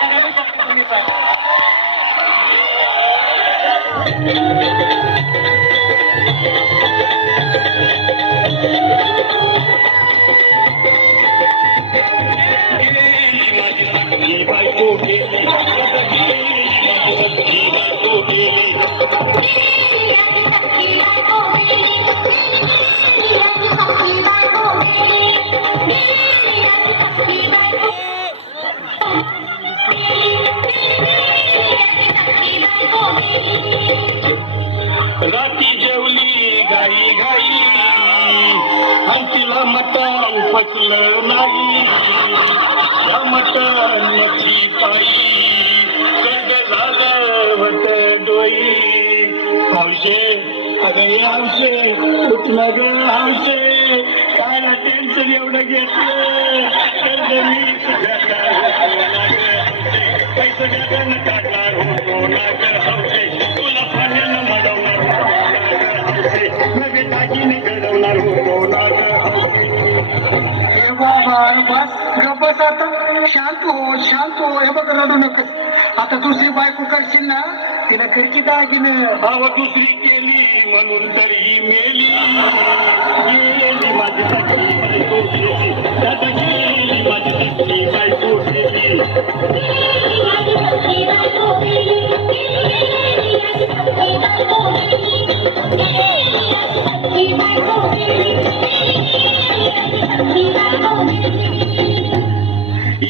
तुम्ही पण. राती जेवली गाई गाई आणि तिला मटण पचलं नाही. या मटण मच्छी पायी कर्ज झालं वट डोई. हौशे अगं हे हौशे कुठलं ग हौशे कायला टेन्शन एवढं घेतलं कर्ज मी पैसे गगन टाकणार होतो ना ग हौशे. तुला पाण्यानं मडवणार होतो ना ग हौशे. नवे टाकीने घडवणार होतो ना ग हौशे. हे बाबा बस गप बस आता. शांत हो हे बघ रडू नकोस. आता दुसरी बायको करशील ना तिला करकी दागिनं. अव दुसरी केली म्हणून तर ही मेली. गेली माझी सखी बायको गेली. आता गेली माझी सखी बायको गेली.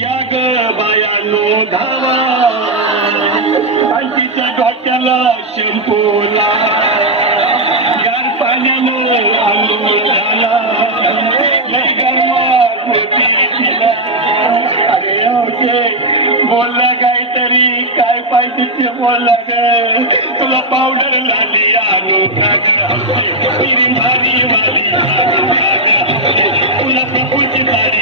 या ग बायानो धावा आणि तिच्या डोक्याला शंपूला गार पाण्यानं आंघोळ झाला. लई गरमात होती तिला. अरे हौशे बोलला काहीतरी काय पाहिजे ते बोलला ग. तुला पावडर लाली आणू का ग हौशे. तिरी मारी वाली तुला पिपूची साडी